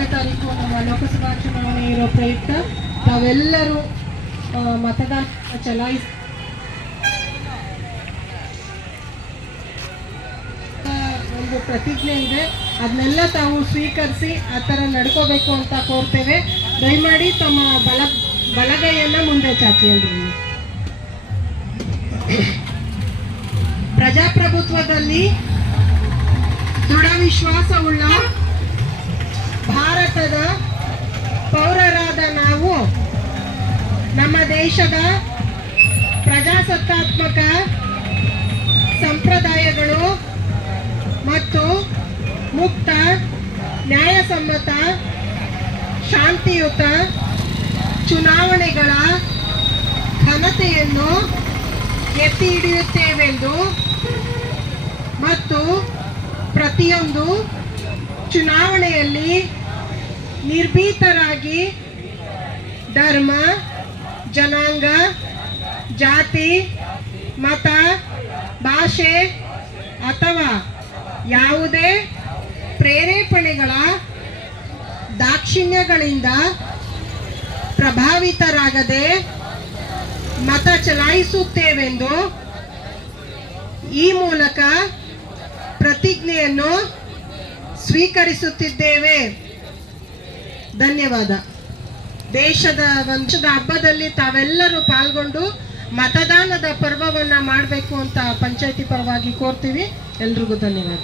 11ನೇ ತಾರೀಕು ನಮ್ಮ ಲೋಕಸಭಾ ಚುನಾವಣೆ ಇರೋ ಪ್ರಯುಕ್ತ ತಾವೆಲ್ಲರೂ ಮತದಾನ ಚಲಾಯಿಸಿ ಒಂದು ಪ್ರತಿಜ್ಞೆ ಇದೆ, ಅದನ್ನೆಲ್ಲ ತಾವು ಸ್ವೀಕರಿಸಿ ಆ ಥರ ನಡ್ಕೋಬೇಕು ಅಂತ ಕೋರ್ತೇವೆ. ದಯಮಾಡಿ ತಮ್ಮ ಬಲಗೈಯನ್ನ ಮುಂದೆ ಚಾಚಿ ಅಲ್ರಿ. ಪ್ರಜಾಪ್ರಭುತ್ವದಲ್ಲಿ ದೃಢ ವಿಶ್ವಾಸವುಳ್ಳ ಭಾರತದ ಪೌರರಾದ ನಾವು ನಮ್ಮ ದೇಶದ ಪ್ರಜಾಸತ್ತಾತ್ಮಕ ಸಂಪ್ರದಾಯಗಳು ಮತ್ತು ಮುಕ್ತ, ನ್ಯಾಯಸಮ್ಮತ, ಶಾಂತಿಯುತ ಚುನಾವಣೆಗಳ ಘನತೆಯನ್ನು ಎತ್ತಿ ಹಿಡಿಯುತ್ತೇವೆಂದು ಮತ್ತು ಪ್ರತಿಯೊಂದು ಚುನಾವಣೆಯಲ್ಲಿ ನಿರ್ಭೀತರಾಗಿ ಧರ್ಮ, ಜನಾಂಗ, ಜಾತಿ, ಮತ, ಭಾಷೆ ಅಥವಾ ಯಾವುದೇ ಪ್ರೇರೇಪಣೆಗಳ ದಾಕ್ಷಿಣ್ಯಗಳಿಂದ ಪ್ರಭಾವಿತರಾಗದೆ ಮತ ಚಲಾಯಿಸುತ್ತೇವೆಂದು ಈ ಮೂಲಕ ಪ್ರತಿಜ್ಞೆಯನ್ನು ಸ್ವೀಕರಿಸುತ್ತಿದ್ದೇವೆ. ಧನ್ಯವಾದ. ದೇಶದ ವಂಶದ ಹಬ್ಬದಲ್ಲಿ ತಾವೆಲ್ಲರೂ ಪಾಲ್ಗೊಂಡು ಮತದಾನದ ಪರ್ವವನ್ನು ಮಾಡಬೇಕು ಅಂತ ಪಂಚಾಯತಿ ಪರವಾಗಿ ಕೋರ್ತೀವಿ. ಎಲ್ರಿಗೂ ಧನ್ಯವಾದ.